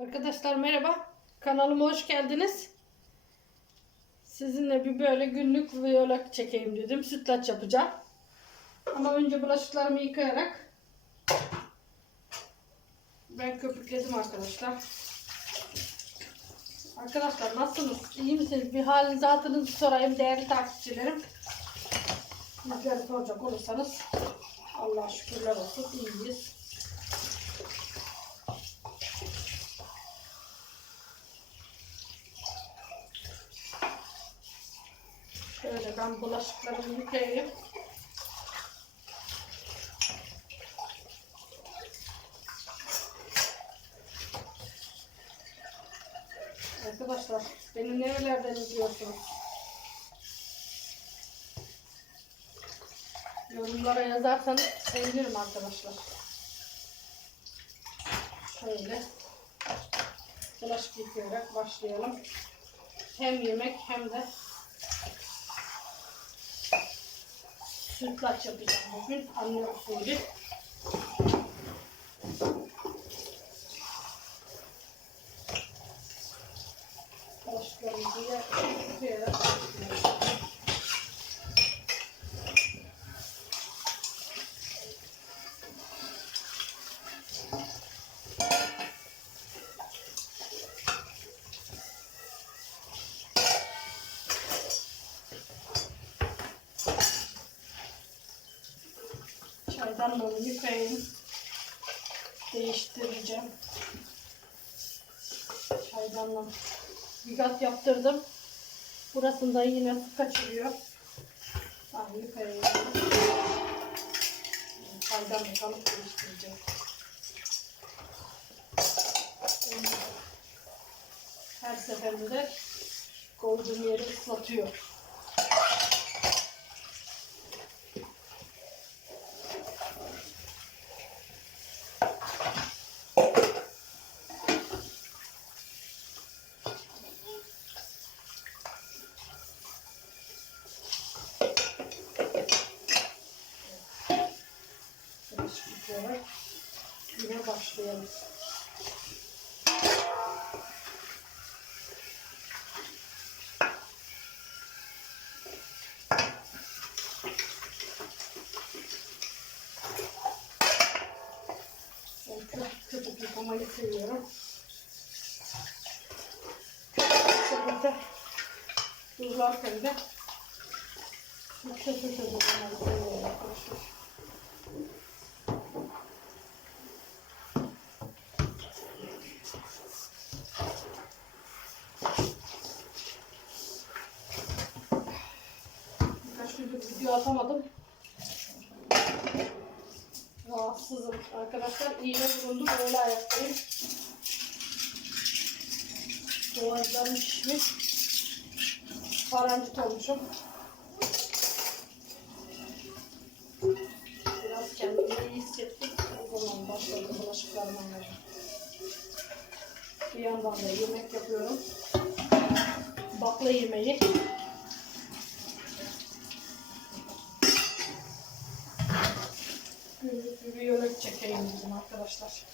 Arkadaşlar merhaba. Kanalıma hoş geldiniz. Sizinle bir böyle günlük vlog çekeyim dedim. Sütlaç yapacağım. Ama önce bulaşıklarımı yıkayarak ben köpükledim arkadaşlar. Arkadaşlar nasılsınız? İyi misiniz? Bir halinizi hatırınızı sorayım değerli takipçilerim. Bizleri soracak olursanız Allah'a şükürler olsun iyiyiz. Ben bulaşıklarımı yıkayayım. Arkadaşlar beni nerelerden izliyorsunuz? Yorumlara yazarsanız sevinirim arkadaşlar. Şöyle bulaşık yıkayarak başlayalım. Hem yemek hem de sütlaç yapacağım bugün. Anne usulü. Bulaşıklarımızı yıkayarak başlayalım. Çaydanlığı yıkayayım. Değiştireceğim. Çaydanlığım. Bigat yaptırdım. Burasında yine kaçırıyor. Ah yıkayayım. Çaydanlık alıp değiştireceğim. Her seferinde koyduğum yeri ıslatıyor. Karıştırıyorum. Yine başlayalım. Ben köpük yıkamayı seviyorum. Köpükte tuzlarken de köpük yıkamayı seviyorum arkadaşlar. Birkaç gündür video atamadım. Rahatsızım arkadaşlar. İğne vuruldu. Böyle ayaktayım. Boğazlarım şişmiş. Parancık olmuşum. Biraz kendimi iyi hissettim. O zaman başladım bulaşıklarımı anlayacağım. Bir yandan da yemek yapıyorum. Bakla yemeği. Günlük bir biyolog çekeyim dedim arkadaşlar.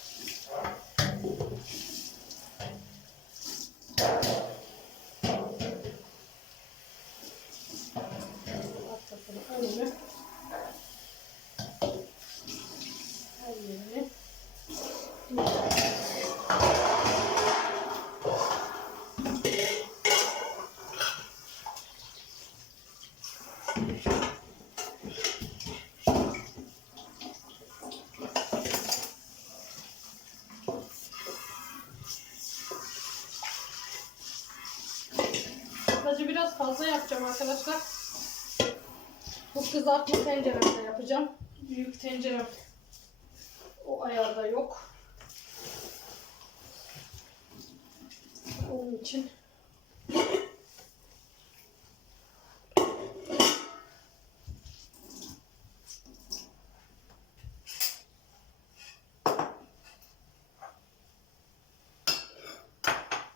Fazla yapacağım arkadaşlar. Bu kızartma tenceremde yapacağım. Büyük tencerem o ayarda yok. Onun için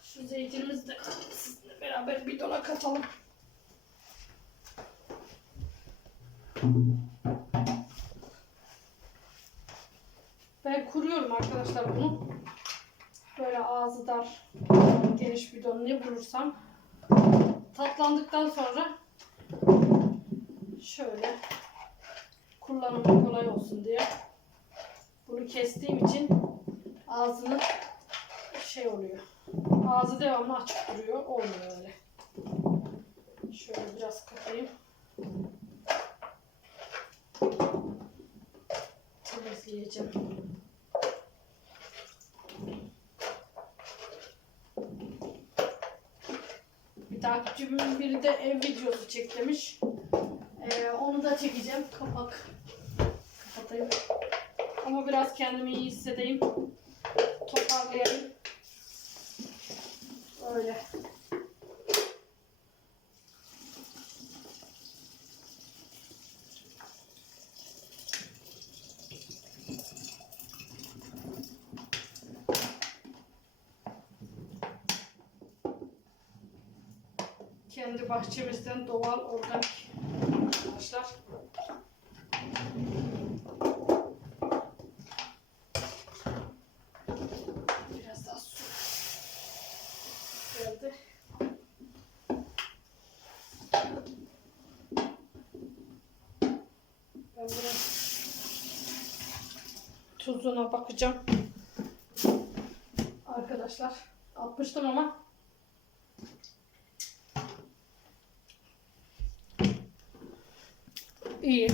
şu zeytinimizi de sizinle beraber katalım. Ben kuruyorum arkadaşlar bunu. böyle ağzı dar, geniş bidon ne bulursam tatlandıktan sonra şöyle kullanımı kolay olsun diye bunu kestiğim için ağzını şey oluyor. Ağzı devamlı açık duruyor. Olmuyor öyle. Şöyle biraz kapayım. Temizleyeceğim. Bir takipçimin biri de ev videosu çek demiş. Ee, onu da çekeceğim. Kapak. Kapatayım. Ama biraz kendimi iyi hissedeyim. Toparlayayım. Öyle. Bahçemizden doğal organik arkadaşlar. Biraz daha su geldi. Ben biraz tuzuna bakacağım. Arkadaşlar atmıştım ama iyi.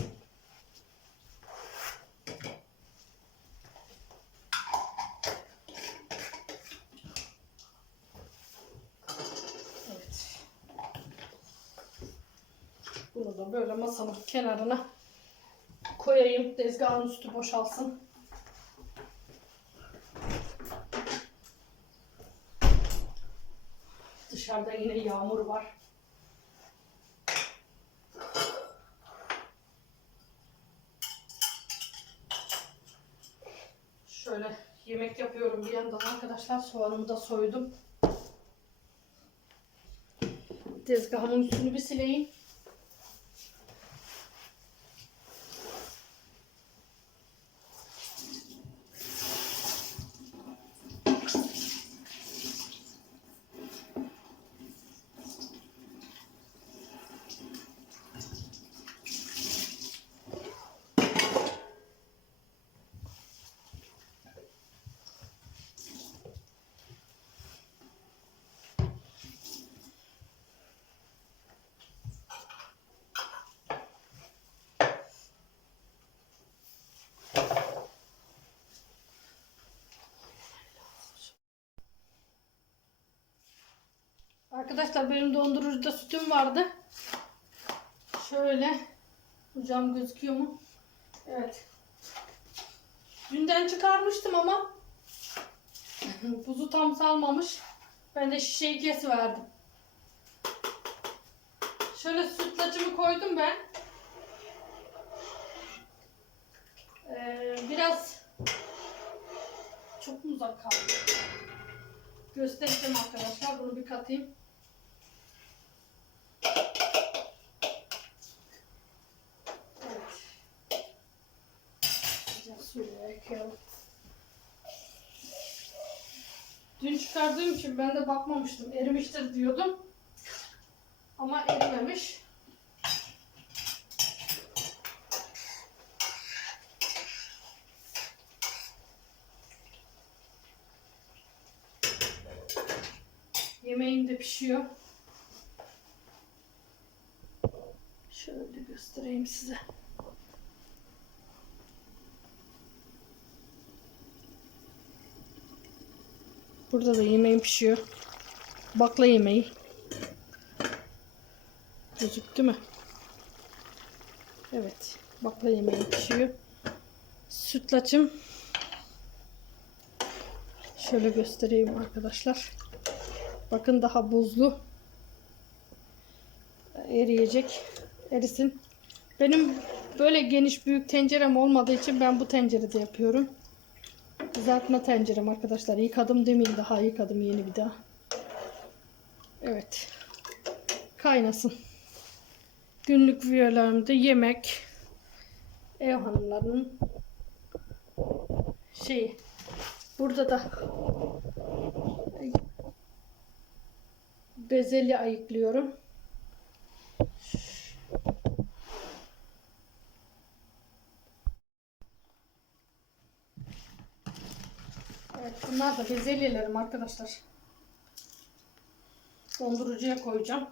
Evet. Bunu da böyle masanın kenarına koyayım. Tezgahın üstü boşalsın. Dışarıda yine yağmur var. Şöyle yemek yapıyorum bir yandan arkadaşlar. Soğanımı da soydum. Tezgahımın üstünü bir sileyim. Arkadaşlar benim dondurucuda sütüm vardı. Şöyle. Hocam gözüküyor mu? Evet. Dünden çıkarmıştım ama buzu tam salmamış. Ben de şişeyi kesiverdim. Şöyle sütlacımı koydum ben. Ee, biraz çok mu uzak kaldı? Göstereceğim arkadaşlar. Bunu bir katayım. Evet. Biraz suyla ekleyelim. Dün çıkardığım için ben de bakmamıştım. Erimiştir diyordum. Ama erimemiş. Yemeğim de pişiyor. Şöyle göstereyim size. Burada da yemeğim pişiyor. Bakla yemeği. Gözüktü mü? Evet. Bakla yemeği pişiyor. Sütlaçım. Şöyle göstereyim arkadaşlar. Bakın daha buzlu. Eriyecek. Erisin. Benim böyle geniş büyük tencerem olmadığı için ben bu tencerede yapıyorum. Kızartma tencerem arkadaşlar. Yıkadım demin daha yıkadım yeni bir daha. Evet. Kaynasın. Günlük videolarımda yemek ev hanımlarının şeyi Burada da bezelye ayıklıyorum. Evet bunlar da bezelyelerim arkadaşlar. Dondurucuya koyacağım.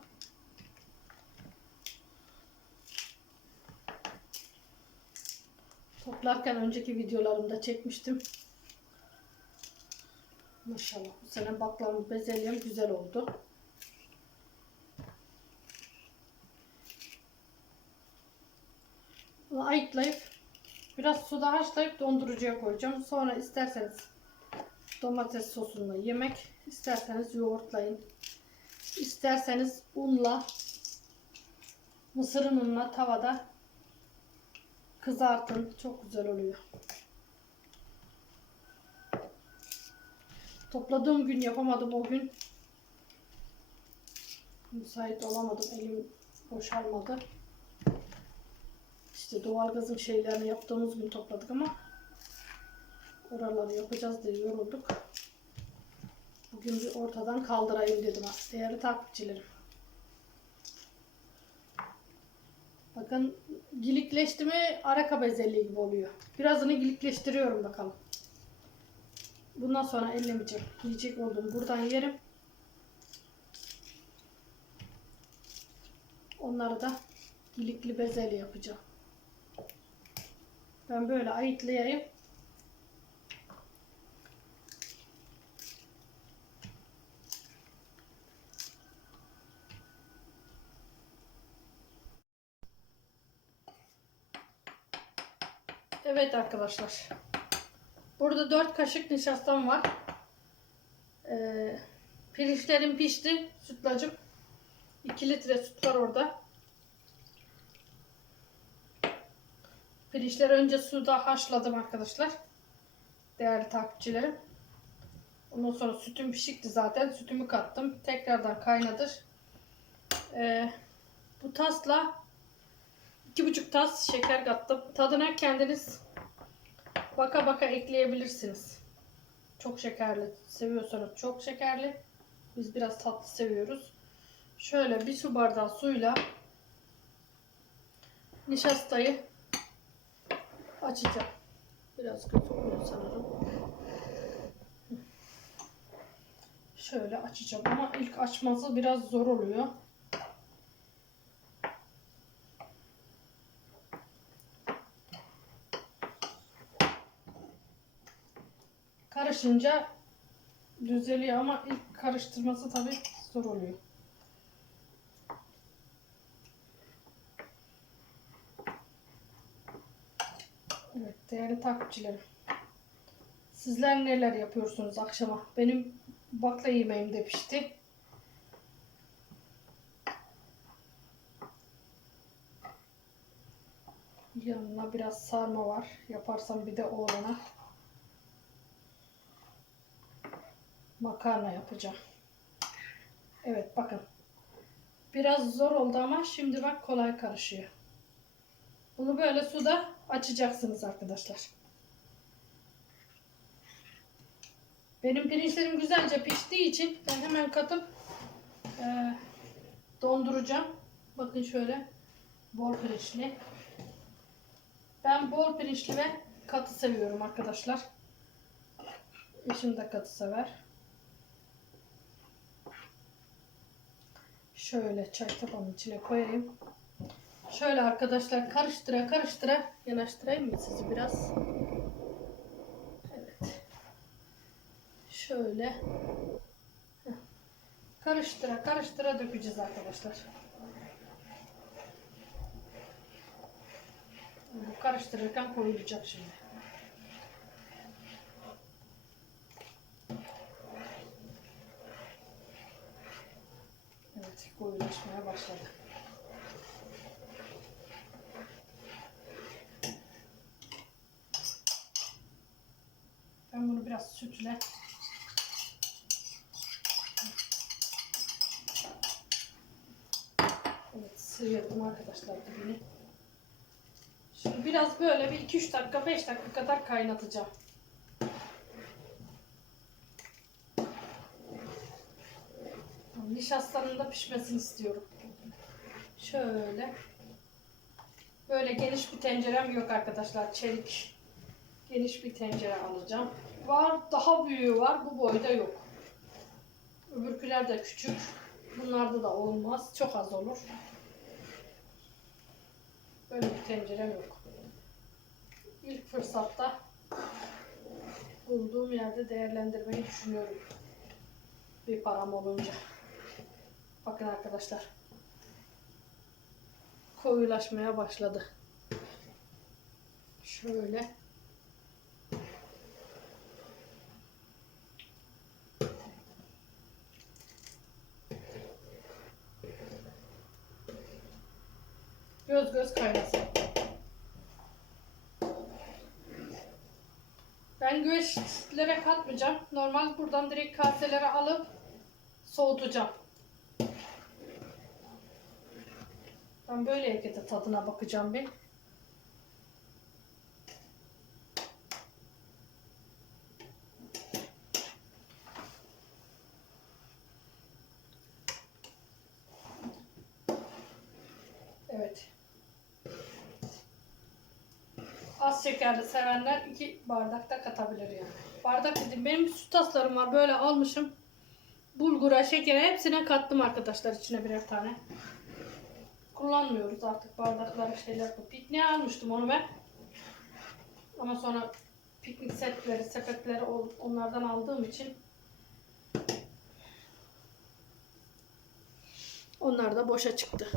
Toplarken önceki videolarımda çekmiştim. Maşallah bu sene baklavamı bezelyem güzel oldu. Ayıklayıp biraz suda haşlayıp dondurucuya koyacağım. Sonra isterseniz domates sosunu yemek, isterseniz yoğurtlayın. İsterseniz unla, mısırın unla tavada kızartın. Çok güzel oluyor. Topladığım gün yapamadım o gün. Müsait olamadım. Elim boşalmadı. İşte doğalgazın şeylerini yaptığımız gün topladık ama oraları yapacağız diye yorulduk. Bugün bir ortadan kaldırayım dedim değerli takipçilerim. Bakın gilikleşti mi araka bezelye gibi oluyor. Birazını gilikleştiriyorum bakalım. Bundan sonra ellemeyeceğim. Yiyecek oldum. Buradan yerim. Onları da gilikli bezelye yapacağım. Ben böyle ayıtlayayım. Evet arkadaşlar. Burada 4 kaşık nişastam var. Ee, pirinçlerim pişti. Sütlacım. 2 litre süt var orada. Pirinçleri önce suda haşladım arkadaşlar. Değerli takipçilerim. Ondan sonra sütüm pişikti zaten. Sütümü kattım. Tekrardan kaynadır. Ee, bu tasla iki buçuk tas şeker kattım. Tadına kendiniz baka baka ekleyebilirsiniz. Çok şekerli seviyorsanız çok şekerli. Biz biraz tatlı seviyoruz. Şöyle bir su bardağı suyla nişastayı açacağım. Biraz gözükmüyor sanırım. Şöyle açacağım ama ilk açması biraz zor oluyor. Karışınca düzeliyor ama ilk karıştırması tabii zor oluyor. Evet değerli takipçilerim. Sizler neler yapıyorsunuz akşama? Benim bakla yemeğim de pişti. Yanına biraz sarma var. Yaparsam bir de oğlana makarna yapacağım. Evet bakın. Biraz zor oldu ama şimdi bak kolay karışıyor. Bunu böyle suda açacaksınız arkadaşlar. Benim pirinçlerim güzelce piştiği için ben hemen katıp e, donduracağım. Bakın şöyle bol pirinçli. Ben bol pirinçli ve katı seviyorum arkadaşlar. Eşim de katı sever. Şöyle çay tabağının içine koyayım. Şöyle arkadaşlar karıştıra karıştıra yanaştırayım mı sizi biraz? Evet. Şöyle karıştıra karıştıra dökeceğiz arkadaşlar. Bu karıştırırken koyulacak şimdi. Evet koyulaşmaya başladı. Ben bunu biraz sütle Evet sıyırdım arkadaşlar dibini. Şimdi biraz böyle bir 2-3 dakika 5 dakika kadar kaynatacağım. Nişastanın da pişmesini istiyorum. Şöyle. Böyle geniş bir tencerem yok arkadaşlar. Çelik geniş bir tencere alacağım. Var daha büyüğü var. Bu boyda yok. Öbürküler de küçük. Bunlarda da olmaz. Çok az olur. Böyle bir tencerem yok. İlk fırsatta bulduğum yerde değerlendirmeyi düşünüyorum. Bir param olunca. Bakın arkadaşlar. Koyulaşmaya başladı. Şöyle. Göz göz kaynasın. Ben güveçlere katmayacağım. Normal buradan direkt kaselere alıp soğutacağım. Ben böyle ekete tadına bakacağım bir. Evet. Az şekerli sevenler iki bardak da katabilir yani. Bardak dedim benim süt taslarım var böyle almışım. Bulgura, şekere hepsine kattım arkadaşlar içine birer tane. Kullanmıyoruz artık bardakları şeyler. Pikniğe almıştım onu ben. Ama sonra piknik setleri, sepetleri on- onlardan aldığım için onlar da boşa çıktı.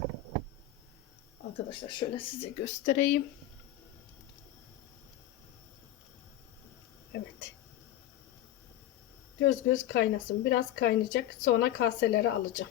Arkadaşlar şöyle size göstereyim. Evet. Göz göz kaynasın. Biraz kaynayacak. Sonra kaselere alacağım.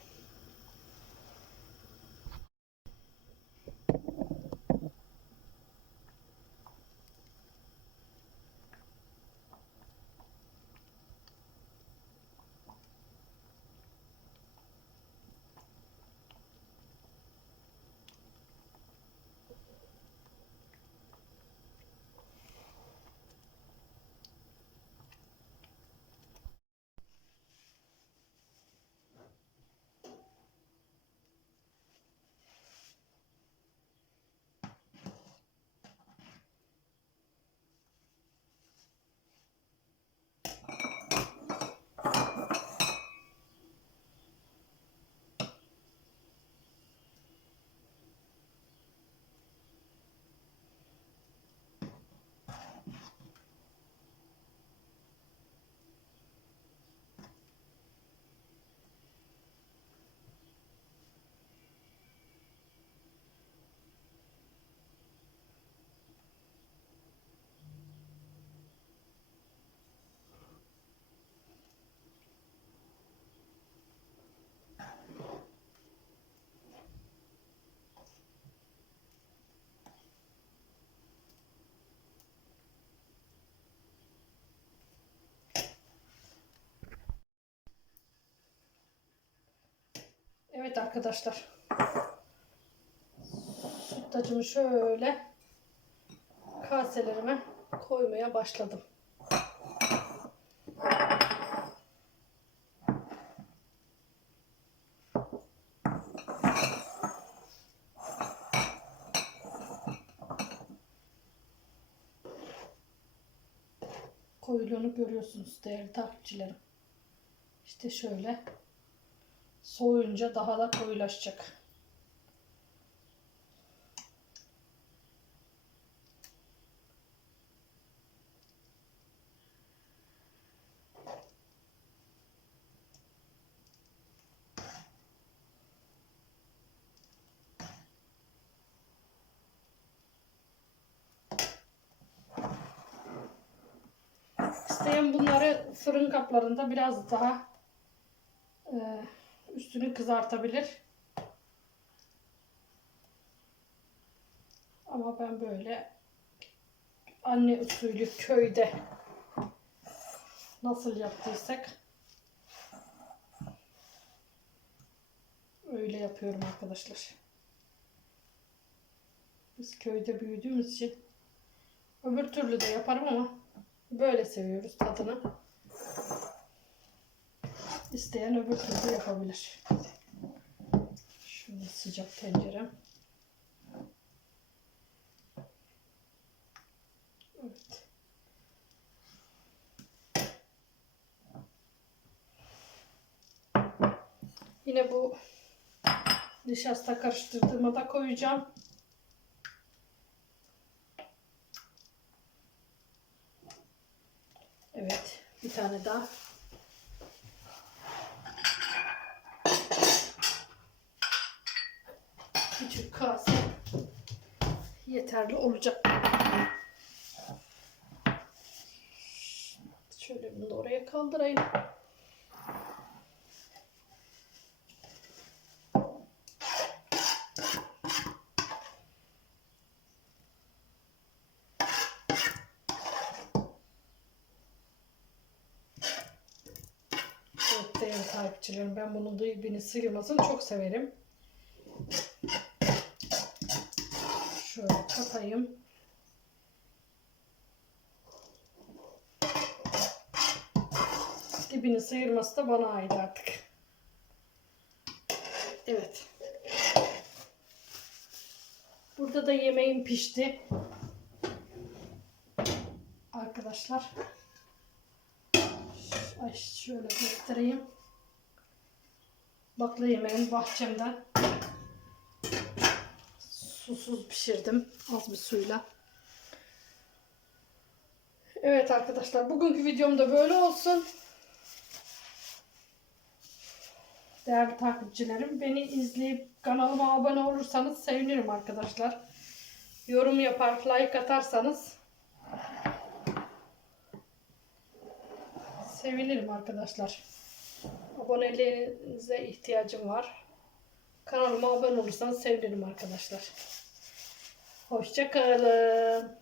Evet arkadaşlar. Sütlacımı şöyle kaselerime koymaya başladım. Koyuluğunu görüyorsunuz değerli takipçilerim. İşte şöyle soğuyunca daha da koyulaşacak. İsteyen bunları fırın kaplarında biraz daha e, üstünü kızartabilir. Ama ben böyle anne usulü köyde nasıl yaptıysak öyle yapıyorum arkadaşlar. Biz köyde büyüdüğümüz için öbür türlü de yaparım ama böyle seviyoruz tadını. İsteyen öbür türlü yapabilir. Şöyle sıcak tencerem. Evet. Yine bu nişasta karıştırdığıma da koyacağım. Evet, bir tane daha. Küçük kase yeterli olacak. Şöyle bunu da oraya kaldırayım. Evet değerli takipçilerim ben bunun dibini sıyırmasını çok severim. Katayım. Dibini sıyırması da bana ait artık. Evet. Burada da yemeğim pişti. Arkadaşlar. Ay şöyle göstereyim. Bakla yemeğim bahçemden. Susuz pişirdim. Az bir suyla. Evet arkadaşlar bugünkü videom da böyle olsun. Değerli takipçilerim beni izleyip kanalıma abone olursanız sevinirim arkadaşlar. Yorum yapar, like atarsanız sevinirim arkadaşlar. Aboneliğinize ihtiyacım var. Kanalıma abone olursanız sevinirim arkadaşlar. Hoşçakalın.